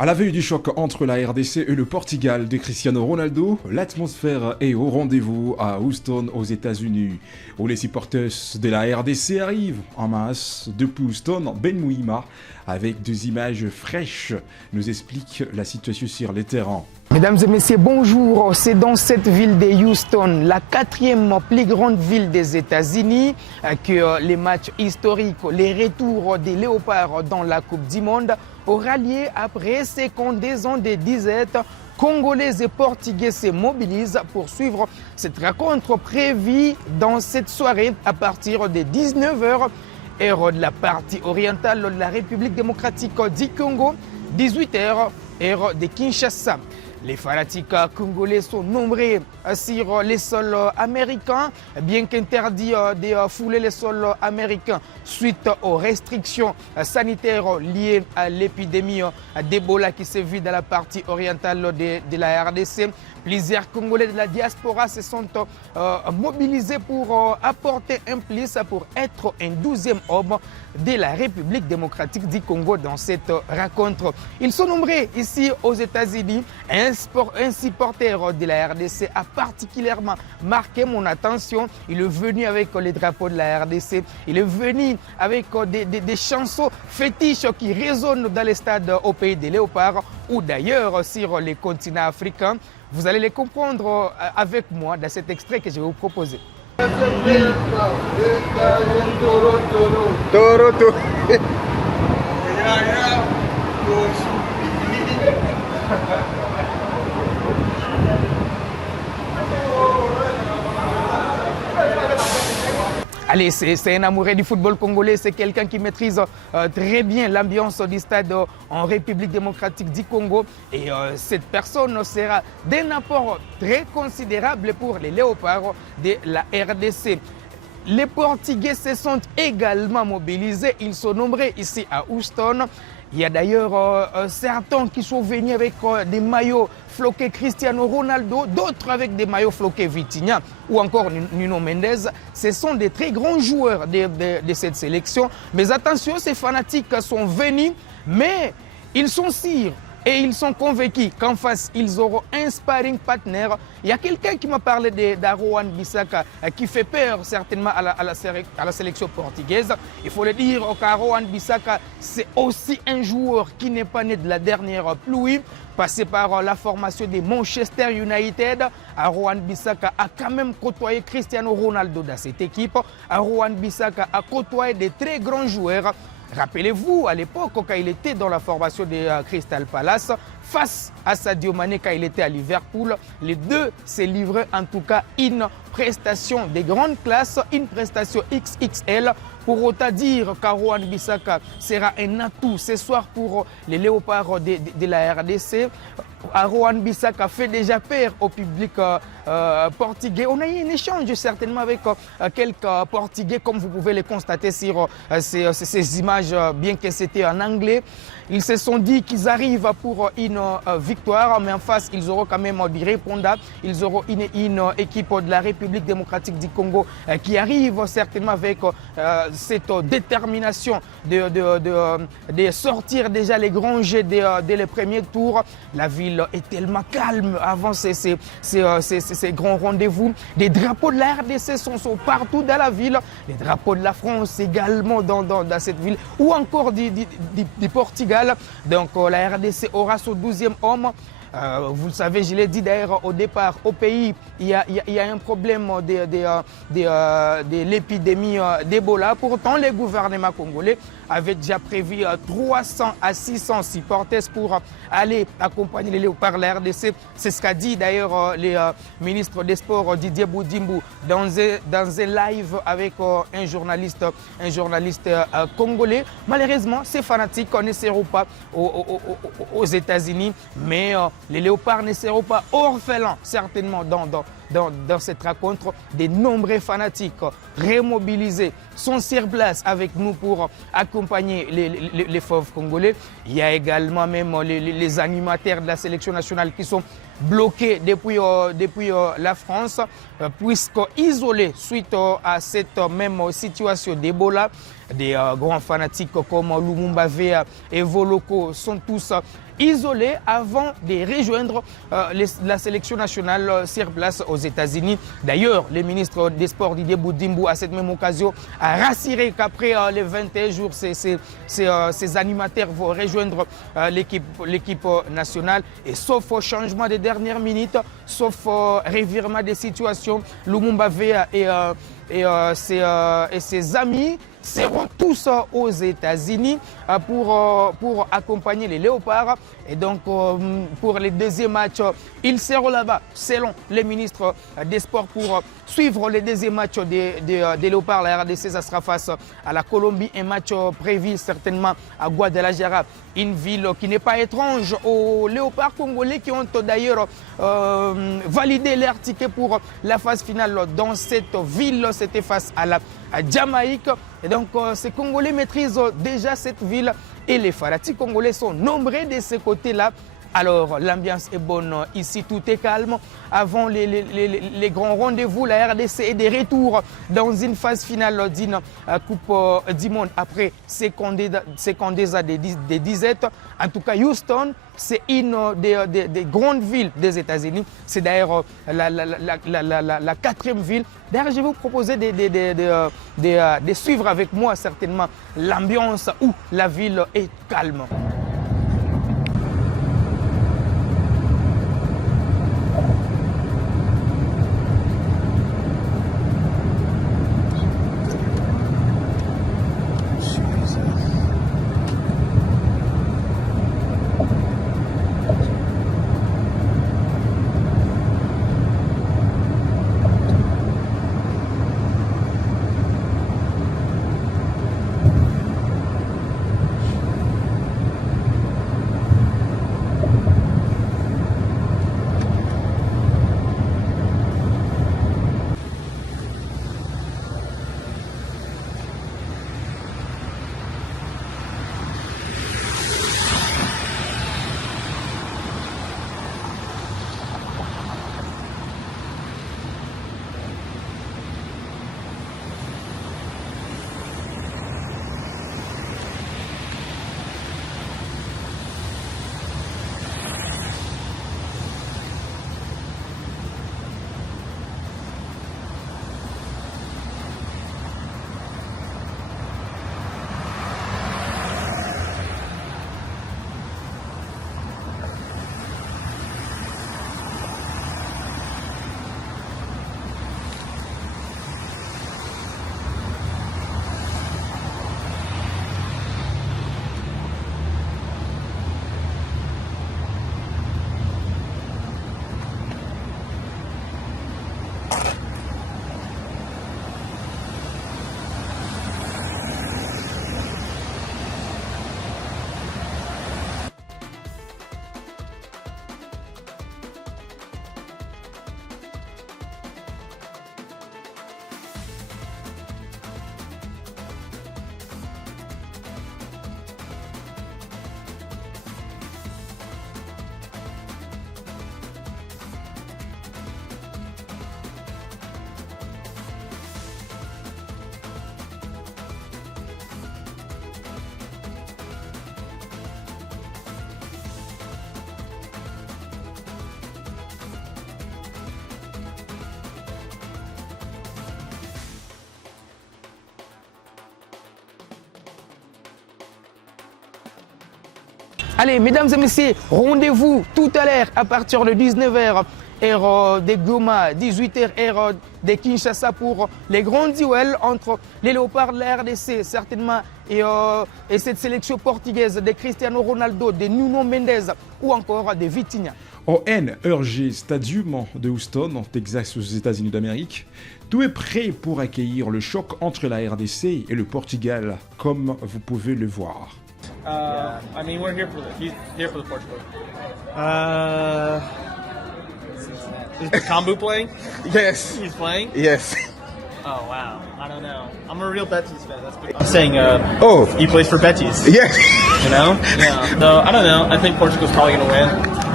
À la veille du choc entre la RDC et le Portugal de Cristiano Ronaldo, l'atmosphère est au rendez-vous à Houston aux États-Unis, où les supporters de la RDC arrivent en masse depuis Houston, Ben Mouima, avec des images fraîches, nous explique la situation sur les terrains. Mesdames et messieurs, bonjour. C'est dans cette ville de Houston, la quatrième plus grande ville des États-Unis, que les matchs historiques, les retours des Léopards dans la Coupe du Monde aura lieu après 52 ans de disette. Congolais et Portugais se mobilisent pour suivre cette rencontre prévue dans cette soirée à partir de 19h, heure de la partie orientale de la République démocratique du Congo, 18h, heure de Kinshasa. Les fanatiques congolais sont nombreux sur les sols américains, bien qu'interdit de fouler les sols américains suite aux restrictions sanitaires liées à l'épidémie d'Ebola qui se vit dans la partie orientale de la RDC. Plusieurs Congolais de la diaspora se sont mobilisés pour apporter un plus pour être un 12e homme de la République démocratique du Congo dans cette rencontre. Ils sont nombreux ici aux États-Unis. Un supporter de la RDC a particulièrement marqué mon attention. Il est venu avec les drapeaux de la RDC. Il est venu avec des chansons fétiches qui résonnent dans les stades au pays des Léopards ou d'ailleurs sur les continents africains. Vous allez les comprendre avec moi dans cet extrait que je vais vous proposer. Allez, c'est un amoureux du football congolais, c'est quelqu'un qui maîtrise très bien l'ambiance du stade en République démocratique du Congo. Et cette personne sera d'un apport très considérable pour les Léopards de la RDC. Les Portugais se sont également mobilisés, ils sont nombreux ici à Houston. Il y a d'ailleurs certains qui sont venus avec des maillots floqués Cristiano Ronaldo, d'autres avec des maillots floqués Vitinha ou encore Nuno Mendes. Ce sont des très grands joueurs de cette sélection. Mais attention, ces fanatiques sont venus, mais ils sont sûrs et ils sont convaincus qu'en face, ils auront un sparring partner. Il y a quelqu'un qui m'a parlé d'Aro Wan-Bissaka qui fait peur certainement à la sélection portugaise. Il faut le dire qu'Aro Wan-Bissaka, c'est aussi un joueur qui n'est pas né de la dernière pluie. Passé par la formation de Manchester United, Aro Wan-Bissaka a quand même côtoyé Cristiano Ronaldo dans cette équipe. Aro Wan-Bissaka a côtoyé de très grands joueurs. Rappelez-vous, à l'époque, quand il était dans la formation de Crystal Palace, face à Sadio Mané quand il était à Liverpool, les deux se livraient en tout cas une prestation de grande classe, une prestation XXL. Pour autant dire qu'Aro Wan-Bissaka sera un atout ce soir pour les Léopards de la RDC. Aro Wan-Bissaka fait déjà peur au public portugais. On a eu un échange certainement avec quelques Portugais, comme vous pouvez le constater sur ces images, bien que c'était en anglais. Ils se sont dit qu'ils arrivent pour une victoire, mais en face, ils auront quand même du répondant. Ils auront une équipe de la République démocratique du Congo qui arrive certainement avec cette détermination de sortir déjà les grands jets dès les premiers tours. La ville est tellement calme avant ces grands rendez-vous. Des drapeaux de la RDC sont partout dans la ville. Les drapeaux de la France également dans cette ville, ou encore du Portugal. Donc la RDC aura son 12e homme. Vous le savez, je l'ai dit d'ailleurs au départ, au pays, il y a un problème de l'épidémie d'Ebola. Pourtant, les gouvernements congolais avaient déjà prévu 300 à 600 supporters pour aller accompagner les Léopards de la RDC. C'est ce qu'a dit d'ailleurs le ministre des Sports Didier Boudimbu dans un live avec un journaliste congolais. Malheureusement, ces fanatiques ne seront pas aux États-Unis, mais les Léopards ne seront pas orphelins certainement dans cette rencontre. Des nombreux fanatiques remobilisés sont sur place avec nous pour accompagner les fauves congolais. Il y a également même les animateurs de la sélection nationale qui sont bloqué depuis la France, puisqu'isolés suite à cette même situation d'Ebola, des grands fanatiques comme Lumumba Vea et Voloko sont tous isolés avant de rejoindre la sélection nationale sur place aux États-Unis. D'ailleurs, le ministre des Sports Didier Boudimbo, à cette même occasion, a rassuré qu'après les 21 jours, ces animateurs vont rejoindre l'équipe nationale. Et sauf changement de dernière minute, sauf revirement des situations, Lumumba Vea et ses amis seront tous aux États-Unis pour accompagner les Léopards. Et donc, pour les deuxièmes matchs, ils seront là-bas, selon les ministres des Sports, pour suivre les deuxièmes matchs des Léopards. La RDC, ça sera face à la Colombie, un match prévu certainement à Guadalajara, une ville qui n'est pas étrange aux Léopards congolais qui ont d'ailleurs validé leur ticket pour la phase finale dans cette ville. C'était face à la Jamaïque. Et donc, ces Congolais maîtrisent déjà cette ville et les fanatiques congolais sont nombreux de ce côté-là. Alors, l'ambiance est bonne ici, tout est calme. Avant les grands rendez-vous, la RDC est de retour dans une phase finale d'une Coupe du Monde après ces candidats des disettes. En tout cas, Houston, c'est une des grandes villes des États-Unis. C'est d'ailleurs la quatrième ville. D'ailleurs, je vais vous proposer de suivre avec moi certainement l'ambiance où la ville est calme. Allez, mesdames et messieurs, rendez-vous tout à l'heure à partir de 19h, heure de Goma, 18h, heure de Kinshasa pour les grands duels entre les Léopards de la RDC, certainement, et cette sélection portugaise de Cristiano Ronaldo, de Nuno Mendes ou encore de Vitinha. Au NRG Stadium de Houston, en Texas, aux États-Unis d'Amérique, tout est prêt pour accueillir le choc entre la RDC et le Portugal, comme vous pouvez le voir. I mean, we're here for the Portugal. Is Kambu playing? Yes. He's playing? Yes. Oh, wow. I don't know. I'm a real Betis fan. That's good. I'm saying, he plays for Betis. Yes. You know? Yeah. So, I don't know. I think Portugal's probably going to win.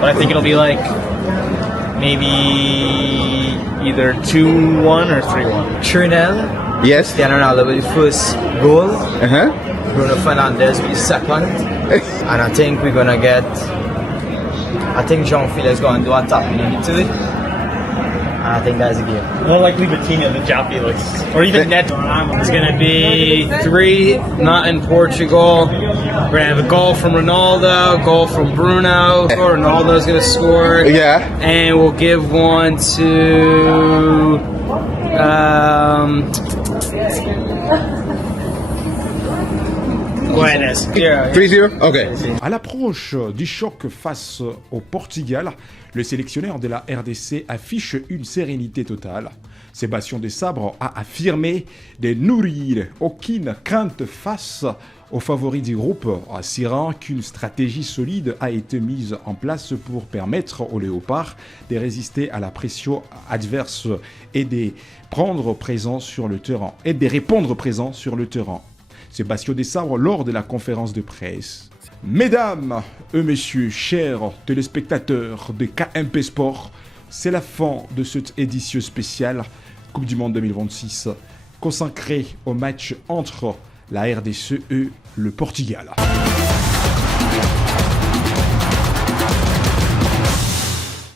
But I think it'll be like maybe either 2-1 or 3-1. 3-0. Yes. Cristiano Ronaldo with the first goal. Uh-huh. Bruno Fernandes with the second. And I think we're going to get... I think Jean Phil is going to do a tapping into it. And I think that's the game. More likely Vitinha than João Felix. Or even Neto. It's going to be 3-0 Portugal. We're going to have a goal from Ronaldo, a goal from Bruno. Ronaldo's going to score. Yeah. And we'll give one to... Guedes. Yeah. 3-0? Okay. À l'approche du choc face au Portugal, le sélectionneur de la RDC affiche une sérénité totale. Sébastien Desabre a affirmé de nourrir aucune crainte face aux favoris du groupe, assurant qu'une stratégie solide a été mise en place pour permettre aux Léopards de résister à la pression adverse et de répondre présent sur le terrain. Sébastien Desabre lors de la conférence de presse. Mesdames et messieurs, chers téléspectateurs de KMP Sport, c'est la fin de cette édition spéciale Coupe du Monde 2026 consacrée au match entre la RDC et le Portugal.